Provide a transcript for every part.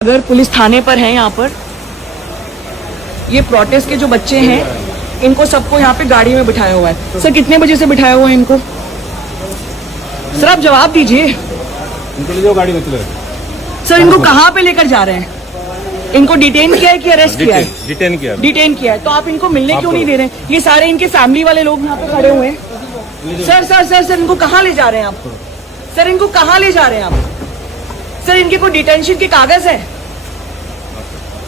अगर पुलिस थाने पर है यहाँ पर, ये प्रोटेस्ट के जो बच्चे हैं इनको सबको यहाँ पे गाड़ी में बिठाया हुआ है। सर कितने बजे से बिठाया हुआ है इनको? सर आप जवाब दीजिए। इनको ले जाओ गाड़ी में। सर इनको कहाँ पे लेकर जा रहे हैं? इनको डिटेन किया है कि अरेस्ट किया है? डिटेन किया है। तो आप इनको मिलने क्यों नहीं दे रहे हैं? ये सारे इनके फैमिली वाले लोग यहाँ पे खड़े हुए हैं। सर सर सर सर इनको कहाँ ले जा रहे हैं आप? सर इनको कहाँ ले जा रहे हैं आप? सर इनके कोई डिटेंशन के कागज है?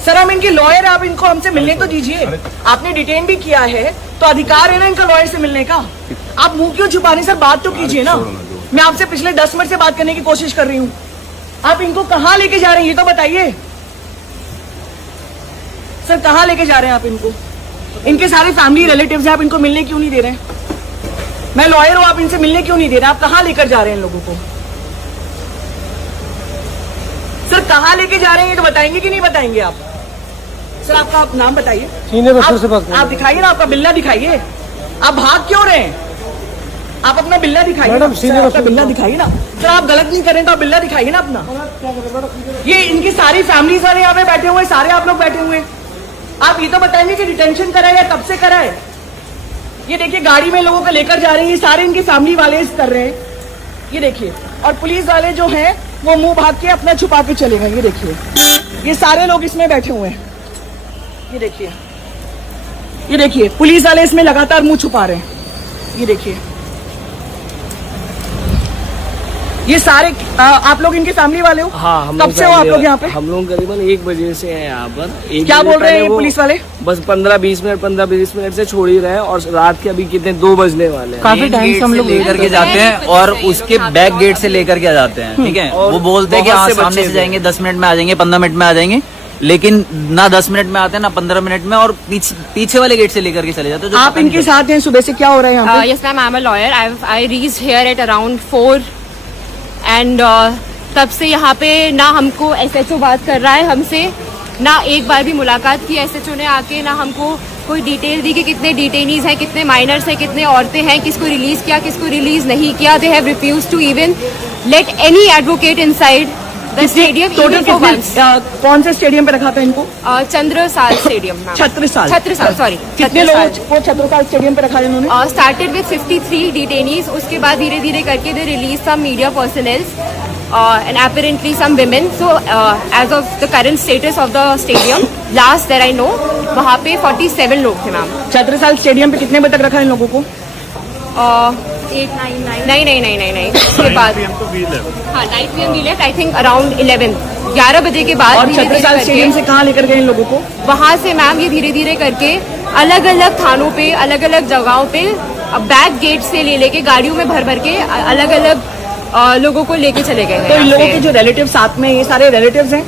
सर हम इनके लॉयर है, आप इनको हमसे मिलने तो दीजिए। आपने डिटेन भी किया है तो अधिकार है ना इनका लॉयर से मिलने का। आप मुंह क्यों छुपाने? सर बात तो कीजिए ना। मैं आपसे पिछले 10 मिनट से बात करने की कोशिश कर रही हूँ। आप इनको कहाँ लेके जा रहे हैं ये तो बताइए। सर कहाँ लेके जा रहे हैं आप इनको? इनके सारे फैमिली रिलेटिव्स हैं, आप इनको मिलने क्यों नहीं दे रहे हैं? मैं लॉयर हूँ, आप इनसे मिलने क्यों नहीं दे रहे? आप कहाँ लेकर जा रहे हैं इन लोगों को? सर कहाँ लेके जा रहे हैं ये तो बताएंगे कि नहीं बताएंगे आप? सर आपका नाम बताइए। आप दिखाइए ना, आपका बिल्ला दिखाइए। आप भाग क्यों रहे हैं? आप अपना बिल्ला दिखाइए। आपका बिल्ला दिखाइए ना। सर आप गलत नहीं कर रहे तो आप बिल्ला दिखाइए ना अपना। ये इनकी सारी फैमिली सारे यहाँ पे बैठे हुए, सारे आप लोग बैठे हुए हैं। आप ये तो बताएंगे कि डिटेंशन कराए या कब से कराए? ये देखिए गाड़ी में लोगों को लेकर जा रहे हैं, ये सारे इनकी फैमिली वाले कर रहे हैं। ये देखिए, और पुलिस वाले जो हैं वो मुंह भाग के अपना छुपा के चले गए। ये देखिए, ये सारे लोग इसमें बैठे हुए हैं। ये देखिए, ये देखिए पुलिस वाले इसमें लगातार मुंह छुपा रहे हैं। ये देखिए, ये सारे आप लोग इनके फैमिली वाले हो? हाँ, हम कब से हो आप लोग यहाँ पे? हम लोग करीबन 1 बजे से हैं यहाँ पर। क्या बोल रहे हैं पुलिस वाले? बस 15-20 मिनट से छोड़ ही रहे हैं, और रात के अभी कितने 2 बजने वाले हैं। काफी टाइम से हम लोग लेकर के जाते हैं और उसके बैक गेट से लेकर के आ जाते हैं। ठीक है, वो बोलते हैं कि हाँ सामने से जाएंगे, 10 मिनट में आ जाएंगे, 15 मिनट में आ जाएंगे, लेकिन ना 10 मिनट में आते हैं ना 15 मिनट में, और पीछे वाले गेट से लेकर के चले जाते हैं। आप इनके साथ हैं? सुबह से क्या हो रहा है यहाँ पे? Yes ma'am, I'm a lawyer. I reached here at around 4 and तब से यहाँ पे ना हमको SHO बात कर रहा है हमसे, ना एक बार भी मुलाकात की SHO ने आके, ना हमको कोई डिटेल दी कि कितने डिटेनीज हैं, कितने माइनर्स हैं, कितने औरतें हैं, किसको रिलीज किया, किसको रिलीज नहीं किया। They have refused to even let any advocate inside the stadium even for once. कौन से स्टेडियम पे रखा था इनको? चंद्रसाल स्टेडियम। छत्रसाल सॉरी। कितने लोगों को छत्रसाल स्टेडियम पे रखा है इन्होंने? Started with 53 detainees. उसके बाद धीरे धीरे करके they released some media personnel and apparently some women. So as of the current status of the stadium, last that I know, वहाँ पे 47 लोग थे मैम। छत्रसाल स्टेडियम पे कितने बजे तक रखा है इन लोगों को? 8, 9, नहीं उसके बाद हाँ नाइट PM भी लेफ्ट आई थिंक अराउंड 11 बजे के बाद। और छत्रसाल स्टेडियम से कहाँ लेकर गए इन लोगों को? वहाँ से मैम ये धीरे धीरे करके अलग अलग थानों पे, अलग अलग जगहों पे बैक गेट से लेके गाड़ियों में भर के अलग अलग लोगों को लेके चले गए। तो इन लोगों के जो रिलेटिव साथ में, ये सारे रिलेटिव्स हैं?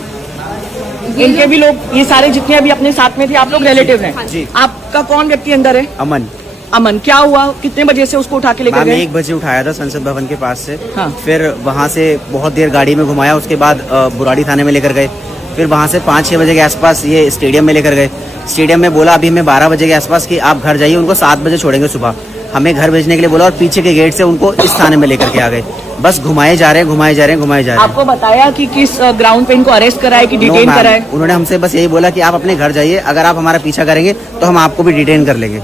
इनके भी लोग, ये सारे जितने अभी अपने साथ में थे, आप लोग रिलेटिव हैं? जी। आपका कौन व्यक्ति अंदर है? अमन, क्या हुआ? कितने बजे से उसको उठा के लेकर गए? 1 बजे उठाया था संसद भवन के पास से। हाँ। फिर वहाँ से बहुत देर गाड़ी में घुमाया, उसके बाद बुराड़ी थाने में लेकर गए। फिर वहाँ से 5-6 बजे के आसपास ये स्टेडियम में लेकर गए। स्टेडियम में बोला अभी मैं 12 बजे के आसपास कि आप घर जाइए, उनको 7 बजे छोड़ेंगे सुबह। हमें घर भेजने के लिए बोला, और पीछे के गेट से उनको इस थाने में लेकर के आ गए। बस घुमाए जा रहे हैं। आपको बताया कि किस ग्राउंड पे इनको अरेस्ट कराए कि डिटेन कराए? उन्होंने हमसे बस यही बोला कि आप अपने घर जाइए, अगर आप हमारा पीछा करेंगे तो हम आपको भी डिटेन कर लेंगे।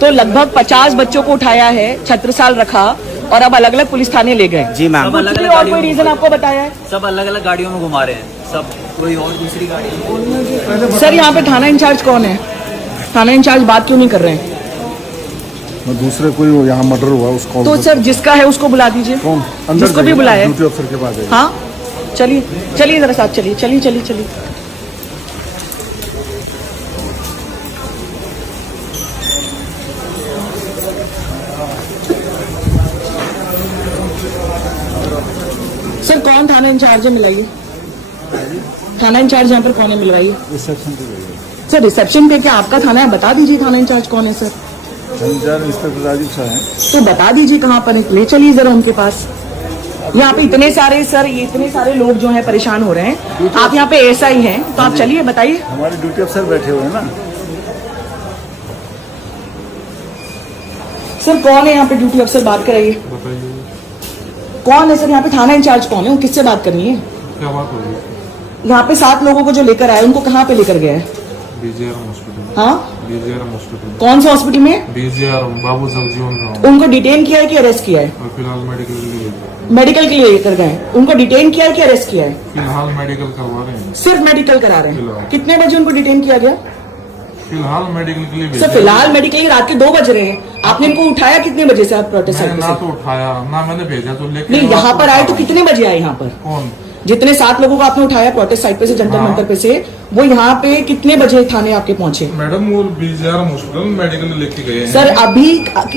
तो लगभग 50 बच्चों को उठाया है, छत्रसाल रखा, और अब अलग अलग पुलिस थाने ले गए। जी मैम। और कोई रीजन आपको बताया है? सब अलग अलग गाड़ियों में घुमा रहे हैं, सब कोई और दूसरी गाड़ी। सर यहाँ पे थाना इंचार्ज कौन है? थाना इंचार्ज बात क्यों नहीं कर रहे हैं? दूसरे कोई यहाँ मर्डर हुआ उसको। तो सर जिसका है उसको बुला दीजिए। कौन? अंदर जिसको भी बुलाया है। ड्यूटी अफसर के पास है। हाँ चलिए जरा साथ चलिए। सर कौन थाना इंचार्ज है, मिलाइए। थाना इंचार्ज यहाँ पर कौन है, मिलवाइए। रिसेप्शन पे सर रिसेप्शन पे क्या आपका थाना है? बता दीजिए थाना इंचार्ज कौन है सर। इंस्पेक्टर राजीव शाह है। तो बता दीजिए कहाँ पर है, ले चलिए जरा उनके पास। यहाँ पे इतने सारे लोग जो हैं परेशान हो रहे हैं। आप यहाँ पे SI हैं तो आप चलिए, बताइए। हमारे ड्यूटी अफसर बैठे हुए हैं ना। सर कौन है यहाँ पे ड्यूटी अफसर? बात कराइए। कौन है सर यहाँ पे? थाना इंचार्ज कौन है? वो किससे बात करनी है? क्या बात हो रही है? यहाँ पे 7 लोगों को जो लेकर आए उनको कहाँ पे लेकर गया है? बीजेआरएम हॉस्पिटल। हाँ, बीजेआरएम हॉस्पिटल। कौन सा हॉस्पिटल में? बीजेआरएम बाबू जगजीवन राम। उनको डिटेन किया है कि अरेस्ट किया है? और फिलहाल मेडिकल के लिए मेडिकल के लिए लेकर गए। उनको डिटेन किया है कि अरेस्ट किया है? फिलहाल मेडिकल करवा रहे हैं। सिर्फ मेडिकल करा रहे हैं। फिलहाल। कितने बजे उनको डिटेन किया गया? फिलहाल मेडिकल के लिए सर भेजा। फिलहाल मेडिकल रात के 2 बज रहे हैं। आपने इनको उठाया कितने बजे से? आप प्रोटेस्ट मैंने साइट ना से? तो उठाया ना मैंने भेजा तो लेके नहीं, यहाँ पर आए तो कितने बजे आए यहाँ पर? कौन? जितने 7 लोगों को आपने उठाया प्रोटेस्ट साइट पे से, जंतर हाँ। मंतर पे से, वो यहाँ पे कितने बजे थाने आपके पहुंचे? मैडम वो बीजेआरएम हॉस्पिटल मेडिकल लेके गए हैं। सर अभी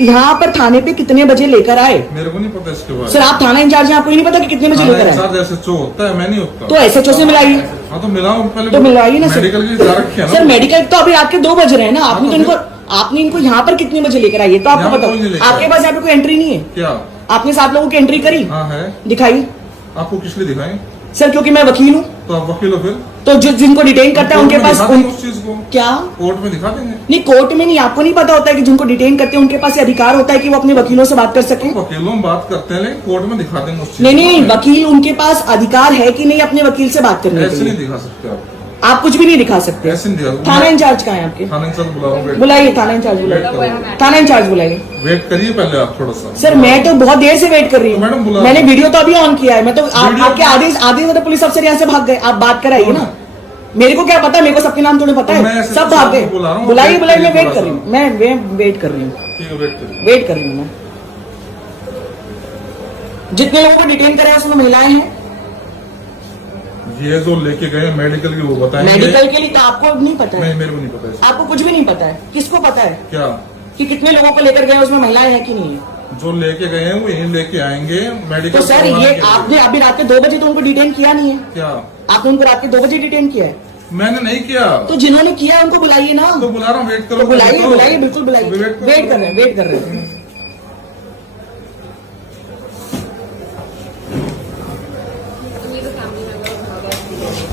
यहाँ पर थाने पे कितने बजे लेकर आए? मेरे को नहीं पता इसके बारे सर आप थाना इंचार्ज हैं, आपको ही नहीं पता कि कितने बजे लेकर आए? में। SHO होता है, मैं नहीं होता। तो SHO से मिलाइए। हाँ तो मिलाओ पहले। तो मिलवाइए ना सर। मेडिकल के लिए जा रखे हैं ना। सर मेडिकल तो अभी आपके 2 बज रहे हैं ना। आपने हाँ, तो तो इनको आपने इनको यहाँ पर कितने बजे लेकर आइए तो आपको यहाँ कोई नहीं बताओ। लेकर आपके आया। पास यहाँ पे कोई एंट्री नहीं है? क्या आपने 7 लोगों की एंट्री करी? हाँ है। दिखाई। आपको किस लिए दिखाएं? सर क्योंकि मैं वकील हूँ, तो आप वकील हो फिर? तो जो जिनको डिटेन करता है उनके कोर्ट में पास दिखा देंगे उस चीज को। क्या? कोर्ट में दिखा देंगे। नहीं, कोर्ट में नहीं। आपको नहीं पता होता है कि जिनको डिटेन करते हैं उनके पास ये अधिकार होता है कि वो अपने वकीलों से बात कर सके? वकीलों में बात करते हैं लेकिन कोर्ट में दिखा देंगे उस चीज नहीं नहीं को। नहीं, वकील उनके पास अधिकार है कि नहीं अपने वकील से बात करने के ऐसे नहीं लिए? दिखा सकते आप। आप कुछ भी नहीं दिखा सकते। ऐसे नहीं दिखा। थाना इंचार्ज कहाँ है आपके? थाना इंचार्ज बुला रहा हूँ। बुलाइए थाना इंचार्ज, बुलाइए थाना इंचार्ज बुलाइए। वेट करिए पहले आप थोड़ा सा। सर मैं तो बहुत देर से वेट कर रही तो मैडम हूँ। बुला- मैंने वीडियो तो अभी ऑन किया है। मैं तो वीडियो- आपके आधे से तो पुलिस अफसर यहाँ से भाग गए। आप बात कराइए ना। मेरे को क्या पता? मेरे को सबके नाम थोड़े पता तो मैं है। ऐसे सब भाग गए। बुला रहा हूँ। बुलाइए वेट बुलाइए, मैं करिए वेट कर थोड़ा रही हूँ। मैं वेट कर रही हूँ। ठीक है वेट करिए। वेट कर रही हूँ मैं। जितने लोगों को डिटेन करे उसमें महिलाएं हैं। ये जो लेके गए मेडिकल की वो बताएंगे। मेडिकल के लिए तो आपको नहीं पता है? नहीं मेरे को नहीं पता इसका। आपको कुछ भी नहीं पता है? किसको पता है क्या? कि कितने लोगों को लेकर गए उसमें महिलाएं हैं कि नहीं है? जो लेके गए हैं वो यही लेके आएंगे मेडिकल। तो सर करवाने ये के लिए। आपने अभी रात के 2 बजे तो उनको डिटेन किया नहीं है? क्या? आपने उनको रात के 2 बजे डिटेन किया है? मैंने नहीं किया। तो जिन्होंने किया है उनको बुलाइए ना। तो बुला रहा हूँ वेट करो। तो बुलाइए बुलाइए, बिल्कुल बुलाइए। वेट करो। वेट कर रहे हैं, वेट कर रहे हैं।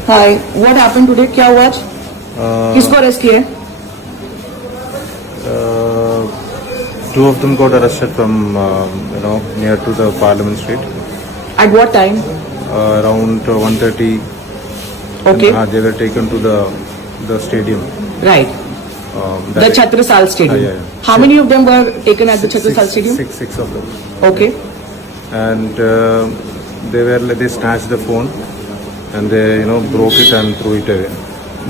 हाय, व्हाट हैपेंड टुडे? क्या हुआ आज? किसको अरेस्ट किया है? Two of them got arrested from, near to the Parliament Street, At what time? around 1:30. Okay. And, they were taken to the stadium. Right. The that- Chhatrasal Stadium. yeah. How many of them were taken at the Chhatrasal Stadium? Six of them. Okay. And they snatched the phone and they broke it and threw it away.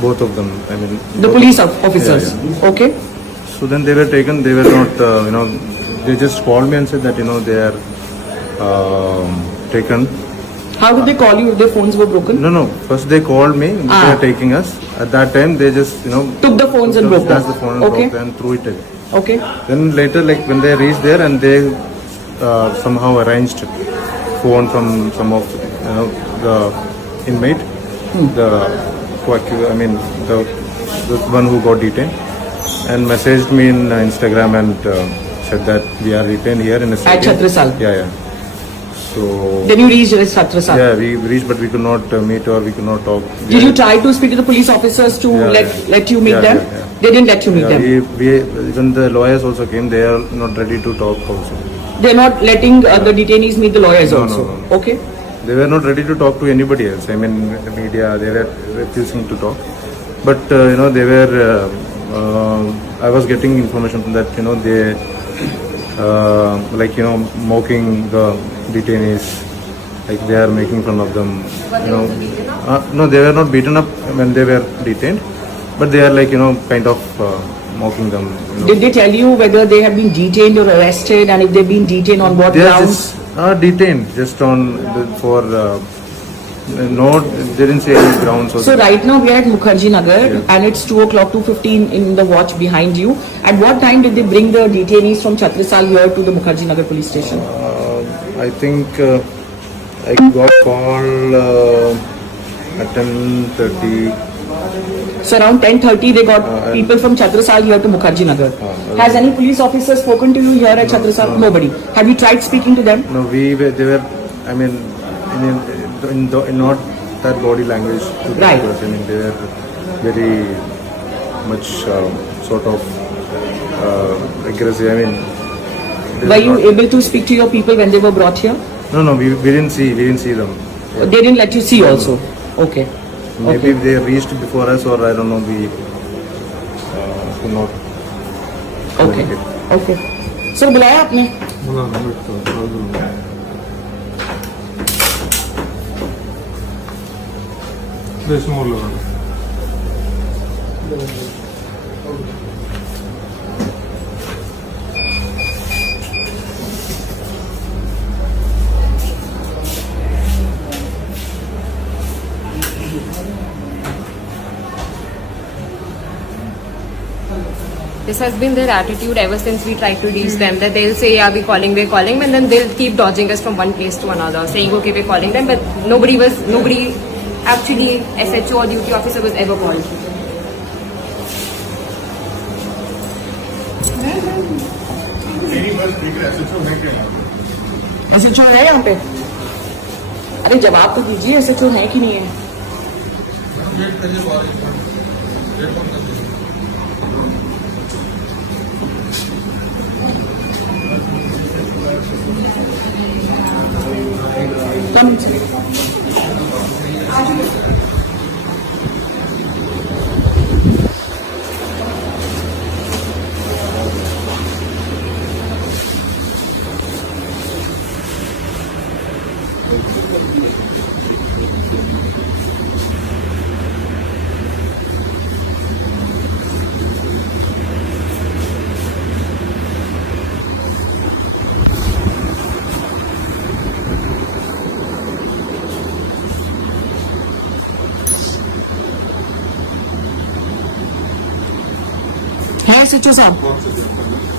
Both of them. I mean. The police officers. Yeah. Okay. So then they were taken. They were not. They just called me and said that they are taken. How did they call you if their phones were broken? No. First they called me. They Ah. were taking us. At that time, they just Took the phones and broke snatched them. the phone and Okay. broke and threw it away. Okay. Then later, like when they reached there and they somehow arranged phone from some of the inmate, the one who got detained, and messaged me in Instagram and said that we are detained here in a At Chhatrasal. Yeah. So Then you reached Chhatrasal. yeah, we reached, but we could not meet or we could not talk. Did you try to speak to the police officers to Yeah, let you meet yeah, them? yeah. They didn't let you meet Yeah, them. we even the lawyers also came. They are not ready to talk also. They're not letting the detainees meet the lawyers No, also. no. Okay. They were not ready to talk to anybody else. I mean, the media, they were refusing to talk. But, they were, I was getting information that, they, mocking the detainees. Like they are making fun of them. No, they were not beaten up when they were detained. But they are kind of mocking them. Did they tell you whether they have been detained or arrested, and if they've been detained on what They are grounds? just detained just on for no, they didn't say any grounds. Or So right now we are at Mukherjee Nagar, Yeah. and it's 2:00, 2:15 in the watch behind you. At what time did they bring the detainees from Chhatrasal here to the Mukherjee Nagar police station? I think I got call at 10:30. So around 10:30 they got and- people from Chhatrasal here to Mukherjee Nagar. Has any police officer spoken to you here at Chhatrasal? no. Nobody. Have you tried speaking to them? No, they were. I mean, in not that body language. To the Right. person. I mean, they were very much sort of aggressive. I mean, they Were you not- able to speak to your people when they were brought here? No, we didn't see them. They didn't let you see also. Okay. Maybe they reached before us, or I don't know. We could not. Okay okay sir बुलाया आपने? इसमें और लगा दो। This has been their attitude ever since we tried to reach them, that they'll say, yeah, we're calling, and then they'll keep dodging us from one place to another, saying, okay, we're calling them, but nobody actually, SHO or duty officer was ever called. SHO है यहाँ पे? अरे जवाब तो दीजिए, SHO है कि नहीं है? वेट करिए, वेट कौन कर दीजिए। है SHO साहब?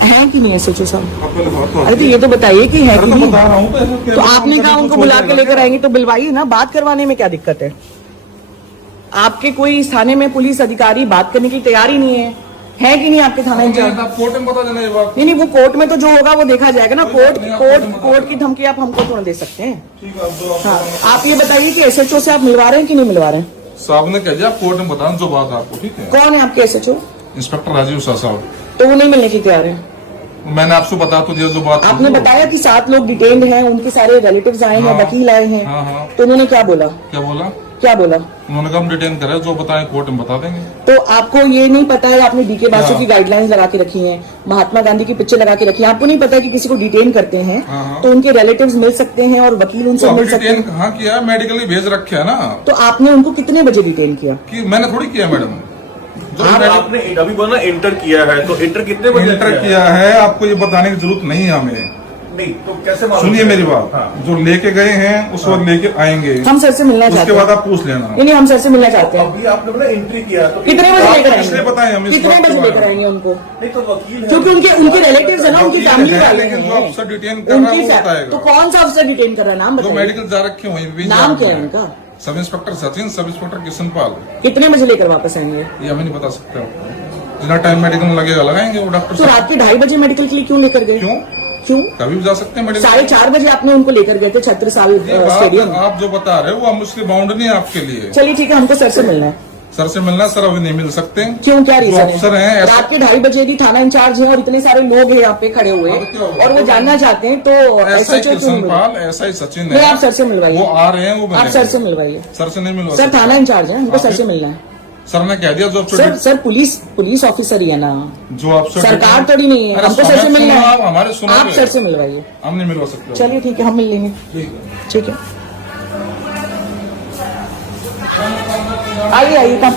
है कि नहीं SHO साहब? आप पहले बात तो अरे तो ये तो बताइए कि है कि मैं तो नहीं। बता रहा हूँ, तो ऐसा क्या तो काम आपने करके कहा तो उनको छोड़ बुला के देगा लेकर आएंगे तो बुलवाइए ना, बात करवाने में क्या दिक्कत है? आपके कोई थाने में पुलिस अधिकारी बात करने की तैयारी नहीं है कि नहीं आपके थाना इंचार्ज? आप कोर्ट में बता देना ये बात। नहीं वो कोर्ट में तो जो होगा वो देखा जाएगा ना। कोई बात नहीं, आप कोर्ट में बता कोर्ट की धमकी आप हमको थोड़ा दे सकते हैं? ठीक है, अब जो हाँ, आप ये बताइए कि SHO से आप मिलवा रहे हैं कि नहीं मिलवा रहे हैं? साहब ने कह दिया, आप कोर्ट में बताना जो बात आपको, ठीक है। कौन है आपके SHO? इंस्पेक्टर राजीव शाह साहब। तो वो नहीं मिलने की तैयार है? मैंने आपसे बता तो दिया जो बात। आपने बताया कि 7 लोग डिटेन्ड हैं, उनके सारे रिलेटिव्स आए हैं, हाँ। वकील आए हैं। हाँ, हाँ। तो उन्होंने क्या बोला? क्या बोला? क्या बोला? उन्होंने कहा हम डिटेन करे, जो बताएं कोर्ट में बता देंगे। तो आपको ये नहीं पता है, आपने डीके बासु क्या? की गाइडलाइंस लगा के रखी हैं, महात्मा गांधी की पिक्चर लगा के रखी है, आपको नहीं पता है कि किसी को डिटेन करते हैं हाँ। तो उनके रिलेटिव्स मिल सकते हैं और वकील तो उनसे अब मिल सकते डिटेन हैं? कहाँ किया? मेडिकली भेज रखे है ना। तो आपने उनको कितने बजे डिटेन किया? कि मैंने थोड़ी किया मैडम। जो आपने अभी बोला इंटर किया है, तो इंटर कितने बजे इंटर किया है, आपको ये बताने की जरूरत नहीं है हमें। नहीं तो कैसे मालूम? सुनिए मेरी बात, हाँ। जो लेके गए हैं उस वक्त लेके आएंगे, हम सर से मिलना उसके चाहते बाद हैं। आप पूछ लेना। नहीं हम सर से मिलना चाहते हैं। अभी आपने बोला एंट्री किया, तो कितने बजे लेकर इसलिए बताएं हम आएंगे? इस कितने बात के बजे बारे लेकर में। आएंगे उनको? नहीं तो वकील है, क्योंकि उनके रिलेटिव्स है ना, उनकी वकील फैमिली है, वाले लेकिन जो हैं। अफसर डिटेन कर रहा है वो बताएगा। तो कौन सा अफसर डिटेन कर रहा है, नाम जो बताइए। मेडिकल जा रखे हुए हैं, नाम क्या है इनका? Sub inspector Sachin, sub inspector Kishan पाल। कितने बजे लेकर वापस आएंगे? ये हमें नहीं बता सकते आपको। जितना टाइम मेडिकल में लगेगा लगाएंगे वो डॉक्टर तो साहब। रात के 2:30 बजे मेडिकल के लिए क्यों लेकर गए? क्यों? क्यों? कभी भी जा सकते हैं मेडिकल। 4:30 बजे आपने उनको लेकर गए थे छत्रसाल ये बात स्टेडियम। आप जो बता रहे हो वो हम उसकी बाउंड नहीं है आपके लिए। चलिए ठीक है, हमको सर से मिलना है। सर से मिलना, सर अभी नहीं मिल सकते। क्यों, क्या जो रीजन अफसर है? हैं रात के 2:30 बजे भी थाना इंचार्ज है और इतने सारे लोग हैं यहाँ पे खड़े हुए अब क्या हुआ? और वो जानना चाहते हैं तो एसआई SHO क्यों किशन मिले? पाल, एसआई सचिन नहीं, है, आप सर से मिलवाइए। वो आ रहे हैं, वो आप मिलेंगे। सर से मिलवाइए। सर से नहीं मिलवा सर सकते। थाना इंचार्ज है, हमको सर से मिलना है। सर ने कह दिया जो अफसर सर पुलिस ऑफिसर ही है ना, जो अफसर सरकार थोड़ी नहीं है। अरे हमको सर से सुनो, मिलना आप है। हमारे सुनो, आप सर से मिलवाइए। हम नहीं मिलवा सकते। चलिए ठीक है, हम मिल लेंगे। ठीक है, आइए कब?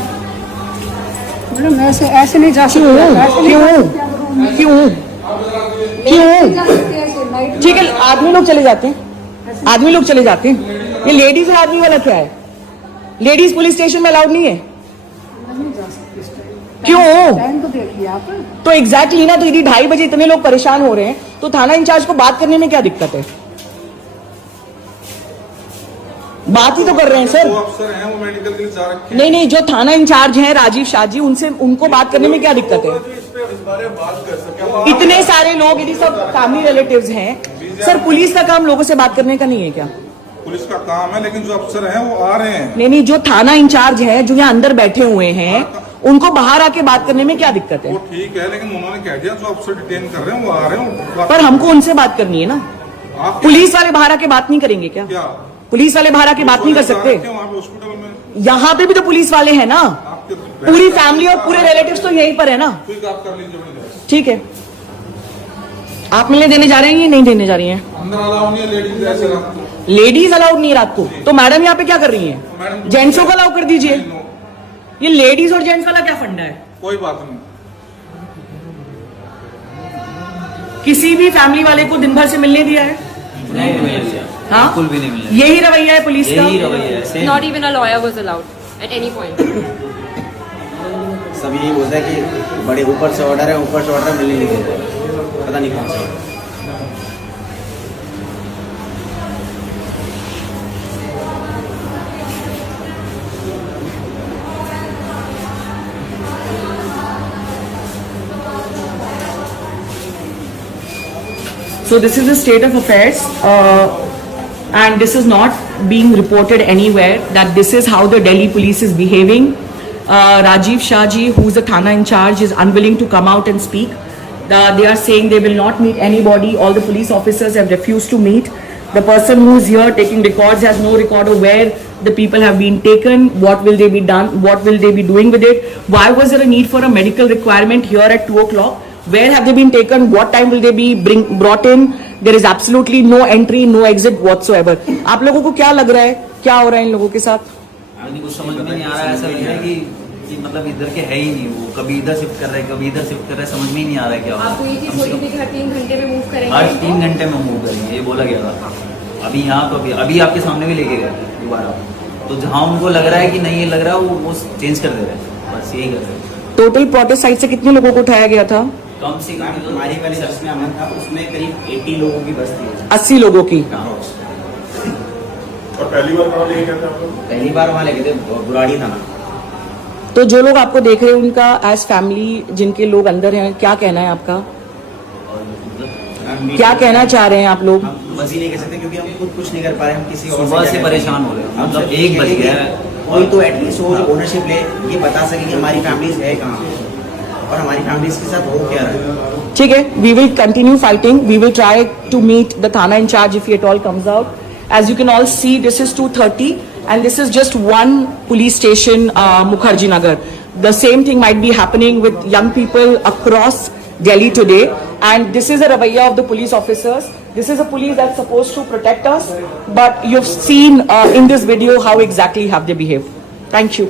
मैडम ऐसे नहीं जा क्यों सकते। क्यों क्यों? ठीक है, आदमी लोग चले जाते हैं, आदमी लोग चले जाते हैं। ये लेडीज और आदमी वाला क्या है? लेडीज पुलिस स्टेशन में अलाउड नहीं है? क्यों? टाइम तो देखिए आप। तो एग्जैक्टली ना, तो यदि 2:30 बजे इतने लोग परेशान हो रहे हैं तो थाना इंचार्ज को बात करने में क्या दिक्कत है? बात ही तो कर रहे हैं सर। जो अफसर हैं वो मेडिकल के लिए जा रखे हैं। नहीं, जो थाना इंचार्ज हैं राजीव शाह जी, उनको बात करने में क्या दिक्कत है? इस बारे में बात कर सके। इतने सारे लोग, यदि सब फैमिली रिलेटिव्स हैं, सर पुलिस का काम लोगों से बात करने का नहीं है क्या? पुलिस का काम है, लेकिन जो अफसर हैं वो आ रहे हैं। नहीं, जो थाना इंचार्ज है, जो यहाँ अंदर बैठे हुए हैं, उनको बाहर आके बात करने में क्या दिक्कत है? वो ठीक है, लेकिन उन्होंने कह दिया जो अफसर डिटेन कर रहे हैं वो आ रहे हैं। पर हमको उनसे बात करनी है ना। आप पुलिस वाले बाहर आके बात नहीं करेंगे क्या? क्या पुलिस वाले बाहर आके बात नहीं कर सकते? क्यों? आप हॉस्पिटल में यहाँ पे भी तो पुलिस वाले हैं ना, पूरी फैमिली और पूरे रिलेटिव्स तो यहीं पर है ना। ठीक है, आप कर लीजिए अपनी जांच। ठीक है, आप मिलने देने जा रहे हैं या नहीं देने जा रही हैं? अंदर अलाउ नहीं है लेडीज ऐसे रात को। लेडीज अलाउड नहीं है रात को, तो मैडम यहाँ पे क्या कर रही हैं? मैडम जेंट्सों को अलाउ कर दीजिए। नो, ये लेडीज और जेंट्स वाला क्या फंडा है? कोई बात नहीं। किसी भी फैमिली वाले को दिन भर से मिलने दिया है? नहीं मिलेगा, हाँ? बिल्कुल भी नहीं मिलेगा। यही रवैया है पुलिस का। यही रवैया है, same। Not even a lawyer was allowed at any point. सब यही बोलता है कि बड़े ऊपर से ऑर्डर है, ऊपर से ऑर्डर मिलने नहीं देते, पता नहीं कौन सा order। So this is the state of affairs, and this is not being reported anywhere that this is how the Delhi police is behaving. Rajiv Shahji, who is the Thana in charge, is unwilling to come out and speak. They are saying they will not meet anybody. All the police officers have refused to meet. The person who is here taking records has no record of where the people have been taken, what will they be done, what will they be doing with it. Why was there a need for a medical requirement here at 2 o'clock? Where have they been taken? What time will they be brought in? There is absolutely no entry, no exit whatsoever. आप लोगों को क्या लग रहा है, क्या हो रहा है इन लोगों के साथ? मुझे कुछ समझ में नहीं आ रहा है। ऐसा लग रहा है कि मतलब इधर के है ही नहीं, वो कभी इधर शिफ्ट कर रहे हैं, कभी इधर शिफ्ट कर रहे हैं, समझ में ही नहीं आ रहा है क्या हो रहा है। आपको ये चीज बोली थी कि हर 3 घंटे में मूव करेंगे। हर 3 घंटे में मूव करेंगे, ये बोला गया था। अभी यहाँ तो अभी आपके सामने भी लेके गए दोबारा, तो जहाँ उनको लग रहा है कि नहीं ये लग रहा है वो चेंज कर दे रहे हैं, बस यही कर रहे हैं। टोटल प्रोटेस्ट साइड से कितने लोगों को उठाया गया था? कम से कम हमारी वाली बस में अमन था, उसमें करीब 80 लोगों की बस थी। 80 लोगों की। और पहली बार कहाँ लेके गए थे आप लोग? पहली बार वहाँ लेके थे बुराड़ी थाना। तो जो लोग आपको देख रहे हैं उनका एज फैमिली, जिनके लोग अंदर हैं, क्या कहना है आपका? क्या कहना चाह रहे हैं आप लोग? हम बस ही नहीं कह सकते क्योंकि हम खुद कुछ नहीं कर पा रहे, हम किसी और सुबह से परेशान हो रहे हैं। मतलब 1 बज गया है, कोई तो एटलीस्ट वो जो ओनरशिप ले, ये बता सके कि हमारी फैमिलीज है कहाँ और हमारी फैमिलीज के साथ हो क्या रहा है। ठीक है, we will continue fighting, we will try to meet the thana in charge if it all comes out. As you can all see, this is 2:30 and this is just one police station, Mukherjee Nagar. The same thing might be happening with young people across Delhi today, and this is a ravaiya of the police officers. This is a police that's supposed to protect us, but you've seen in this video how exactly have they behaved. Thank you.